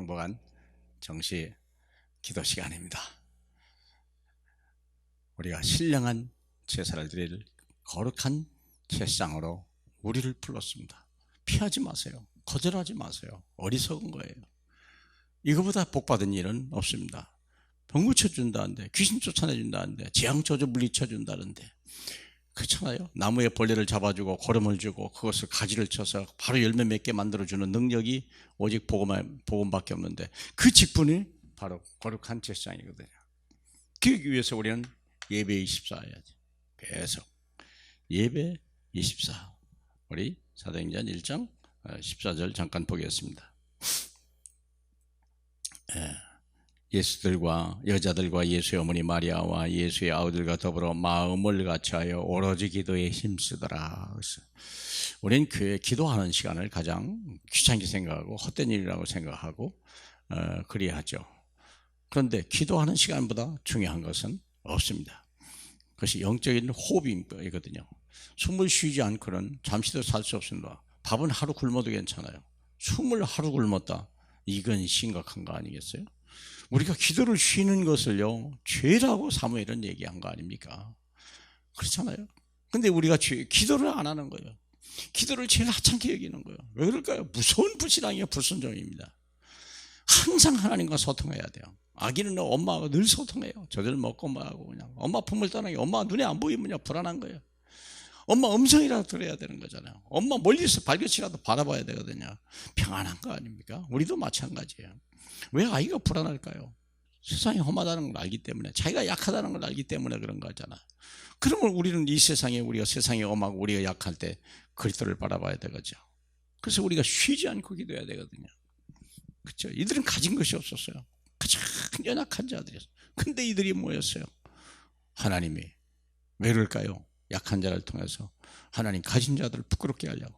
행복한 정시 기도 시간입니다. 우리가 신령한 제사를 드릴 거룩한 제사장으로 우리를 불렀습니다. 피하지 마세요. 거절하지 마세요. 어리석은 거예요. 이거보다 복받은 일은 없습니다. 병 고쳐준다는데, 귀신 쫓아내준다는데, 재앙 저주 물리쳐준다는데, 그렇잖아요. 나무에 벌레를 잡아주고 거름을 주고 그것을 가지를 쳐서 바로 열매 맺게 만들어주는 능력이 오직 복음밖에 없는데, 그 직분이 바로 거룩한 제사장이거든요. 그러기 위해서 우리는 예배 24 해야지. 계속 예배 24. 우리 사도행전 1장 14절 잠깐 보겠습니다. 예수들과 여자들과 예수의 어머니 마리아와 예수의 아우들과 더불어 마음을 같이하여 오로지 기도에 힘쓰더라. 우리는 교회 기도하는 시간을 가장 귀찮게 생각하고 헛된 일이라고 생각하고 그리하죠. 그런데 기도하는 시간보다 중요한 것은 없습니다. 그것이 영적인 호흡이거든요. 숨을 쉬지 않고는 잠시도 살 수 없습니다. 밥은 하루 굶어도 괜찮아요. 숨을 하루 굶었다, 이건 심각한 거 아니겠어요? 우리가 기도를 쉬는 것을요 죄라고 사무엘은 얘기한 거 아닙니까? 그렇잖아요. 근데 우리가 기도를 안 하는 거예요. 기도를 제일 하찮게 여기는 거예요. 왜 그럴까요? 무서운 불신앙이에요. 불순종입니다. 항상 하나님과 소통해야 돼요. 아기는 엄마하고 늘 소통해요. 저들 먹고 뭐하고 그냥 엄마 품을 떠나기, 엄마 눈에 안 보이면 불안한 거예요. 엄마 음성이라도 들어야 되는 거잖아요. 엄마 멀리서 발견치라도 바라봐야 되거든요. 평안한 거 아닙니까? 우리도 마찬가지예요. 왜 아이가 불안할까요? 세상이 험하다는 걸 알기 때문에, 자기가 약하다는 걸 알기 때문에 그런 거잖아. 그러면 우리는 이 세상에, 우리가 세상이 험하고 우리가 약할 때 그리스도를 바라봐야 되거죠. 그래서 우리가 쉬지 않고 기도해야 되거든요. 그렇죠? 이들은 가진 것이 없었어요. 가장 연약한 자들이었어요. 근데 이들이 뭐였어요? 하나님이 왜 그럴까요? 약한 자를 통해서 하나님 가진 자들을 부끄럽게 하려고,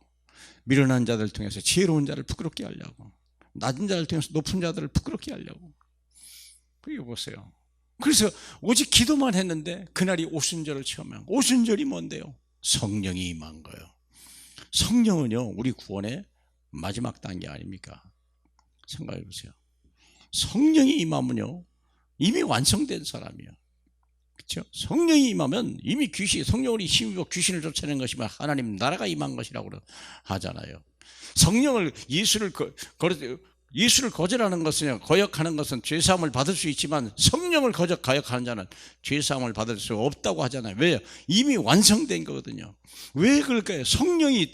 미련한 자들을 통해서 지혜로운 자를 부끄럽게 하려고, 낮은 자를 통해서 높은 자들을 부끄럽게 하려고. 그리고 보세요. 그래서 오직 기도만 했는데 그날이 오순절을 체험한, 오순절이 뭔데요? 성령이 임한 거예요. 성령은요 우리 구원의 마지막 단계 아닙니까? 생각해 보세요. 성령이 임하면요 이미 완성된 사람이에요. 그렇죠? 성령이 임하면 이미 성령을 힘입어 귀신을 쫓아내는 것이면 하나님 나라가 임한 것이라고 하잖아요. 성령을 예수를 거절하는 것은, 거역하는 것은 죄사함을 받을 수 있지만 성령을 거역하는 자는 죄사함을 받을 수 없다고 하잖아요. 왜요? 이미 완성된 거거든요. 왜 그럴까요? 성령이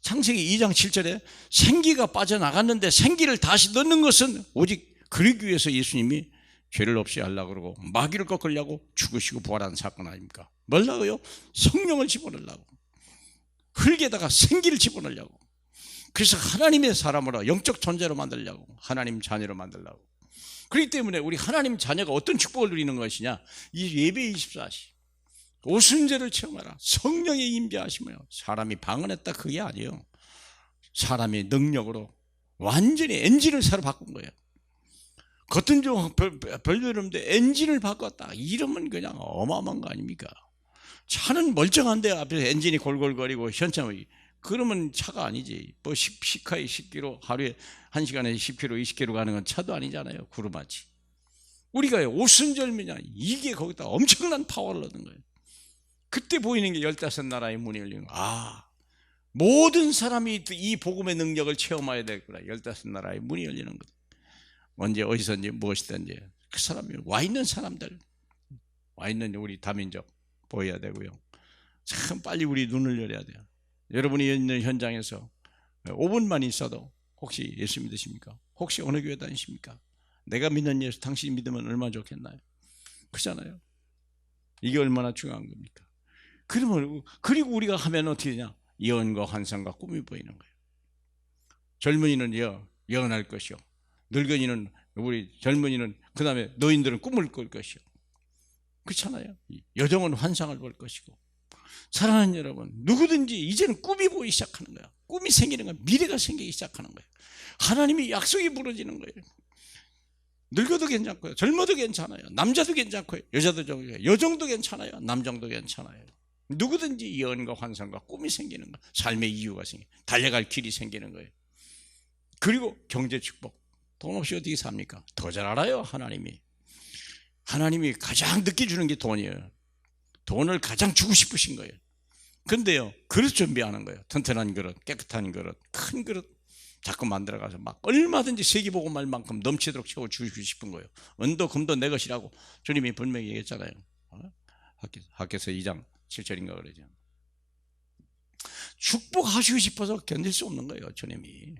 창세기 2장 7절에 생기가 빠져나갔는데 생기를 다시 넣는 것은 오직 그러기 위해서 예수님이 죄를 없이 하려고 그러고 마귀를 꺾으려고 죽으시고 부활한 사건 아닙니까? 뭐라고요? 성령을 집어넣으려고, 흙에다가 생기를 집어넣으려고. 그래서 하나님의 사람으로, 영적 존재로 만들려고, 하나님 자녀로 만들려고. 그렇기 때문에 우리 하나님 자녀가 어떤 축복을 누리는 것이냐, 이 예배 24시 오순절을 체험하라. 성령의 임재하시며 사람이 방언했다, 그게 아니에요. 사람의 능력으로 완전히 엔진을 새로 바꾼 거예요. 겉은 좀 별로였는데 엔진을 바꿨다, 이러면 그냥 어마어마한 거 아닙니까? 차는 멀쩡한데 앞에서 엔진이 골골거리고 현창이, 그러면 차가 아니지. 뭐 10카에 10km, 하루에 1시간에 10km, 20km 가는 건 차도 아니잖아요. 구름하지. 우리가 오순절이냐, 이게 거기다 엄청난 파워를 얻는 거예요. 그때 보이는 게 15나라의 문이 열리는 거예요. 모든 사람이 이 복음의 능력을 체험해야 되겠구나. 15나라의 문이 열리는 거예요. 언제 어디서든지 무엇이든지 그 사람이 와 있는 사람들, 와 있는 우리 다민족 보여야 되고요. 참 빨리 우리 눈을 열어야 돼요. 여러분이 있는 현장에서 5분만 있어도 혹시 예수 믿으십니까? 혹시 어느 교회 다니십니까? 내가 믿는 예수 당신이 믿으면 얼마나 좋겠나요? 그렇잖아요. 이게 얼마나 중요한 겁니까? 그리고 우리가 하면 어떻게 되냐? 예언과 환상과 꿈이 보이는 거예요. 젊은이는 예언할 것이요, 늙은이는, 우리 젊은이는, 그 다음에 노인들은 꿈을 꿀 것이요. 그렇잖아요. 여정은 환상을 볼 것이고. 사랑하는 여러분, 누구든지 이제는 꿈이 보이기 시작하는 거야. 꿈이 생기는 거야. 미래가 생기기 시작하는 거예요. 하나님이 약속이 부러지는 거예요. 늙어도 괜찮고요, 젊어도 괜찮아요. 남자도 괜찮고요, 여자도 괜찮고요, 여정도 괜찮아요, 남정도 괜찮아요. 누구든지 예언과 환상과 꿈이 생기는 거예요. 삶의 이유가 달려갈 길이 생기는 거예요. 그리고 경제 축복, 돈 없이 어떻게 삽니까? 더 잘 알아요. 하나님이 가장 늦게 주는 게 돈이에요. 돈을 가장 주고 싶으신 거예요. 근데요, 그릇 준비하는 거예요. 튼튼한 그릇, 깨끗한 그릇, 큰 그릇 자꾸 만들어가서 막 얼마든지 세계복음할 만큼 넘치도록 채워주시고 싶은 거예요. 은도 금도 내 것이라고 주님이 분명히 얘기했잖아요. 학개서 2장 7절인가 그러죠. 축복하시고 싶어서 견딜 수 없는 거예요, 주님이.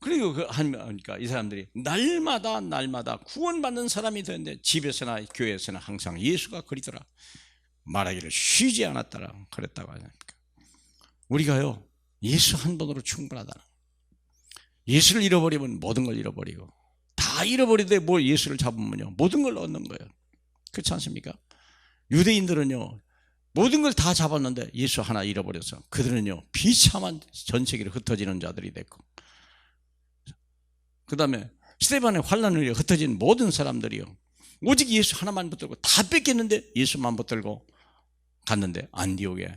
그리고 하니까 이 사람들이 날마다 구원받는 사람이 되는데 집에서나 교회에서나 항상 예수가 그리더라 말하기를 쉬지 않았더라 그랬다고 하니까 우리가요 예수 한 번으로 충분하다는 거예요. 예수를 잃어버리면 모든 걸 잃어버리고 다 잃어버리되 뭐 예수를 잡으면요 모든 걸 얻는 거예요. 그렇지 않습니까? 유대인들은요 모든 걸 다 잡았는데 예수 하나 잃어버려서 그들은요 비참한 전 세계로 흩어지는 자들이 됐고, 그 다음에 스데반의 환란을 흩어진 모든 사람들이요 오직 예수 하나만 붙들고 다 뺏겼는데 예수만 붙들고 갔는데 안디옥에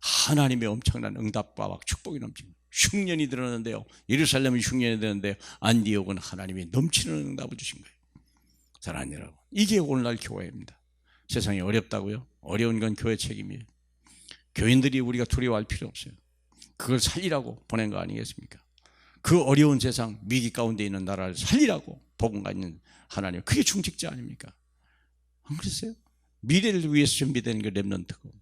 하나님의 엄청난 응답과 막 축복이 넘치는 흉년이 들었는데요 예루살렘이 흉년이 되는데 안디옥은 하나님이 넘치는 응답을 주신 거예요. 사랑하는 여러분, 이게 오늘날 교회입니다. 세상이 어렵다고요? 어려운 건 교회 책임이에요. 교인들이 우리가 두려워할 필요 없어요. 그걸 살리라고 보낸 거 아니겠습니까? 그 어려운 세상 위기 가운데 있는 나라를 살리라고 복음과 있는 하나님, 그게 중직자 아닙니까? 안 그랬어요? 미래를 위해서 준비된 그 렘넌트고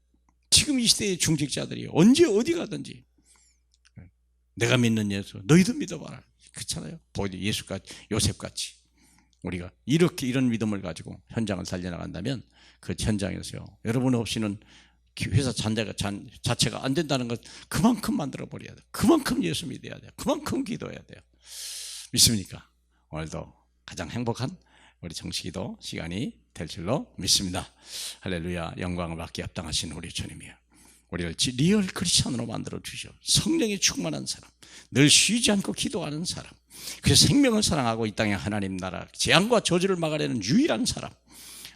지금 이 시대의 중직자들이 언제 어디 가든지 내가 믿는 예수 너희도 믿어봐라 그렇잖아요. 예수같이 요셉같이 우리가 이렇게 이런 믿음을 가지고 현장을 살려나간다면 그 현장에서요 여러분 없이는 회사 자체가 안 된다는 것 그만큼 만들어버려야 돼요. 그만큼 예수 믿어야 돼요. 그만큼 기도해야 돼요. 믿습니까? 오늘도 가장 행복한 우리 정식기도 시간이 될 줄로 믿습니다. 할렐루야. 영광을 받기 합당하신 우리 주님이요 우리를 리얼 크리스찬으로 만들어 주시오. 성령이 충만한 사람, 늘 쉬지 않고 기도하는 사람, 그래서 생명을 사랑하고 이 땅에 하나님 나라 재앙과 저주를 막아내는 유일한 사람,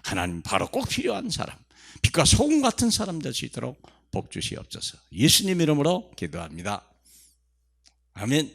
하나님 바로 꼭 필요한 사람, 빛과 소금 같은 사람 될 수 있도록 복 주시옵소서. 예수님 이름으로 기도합니다. 아멘.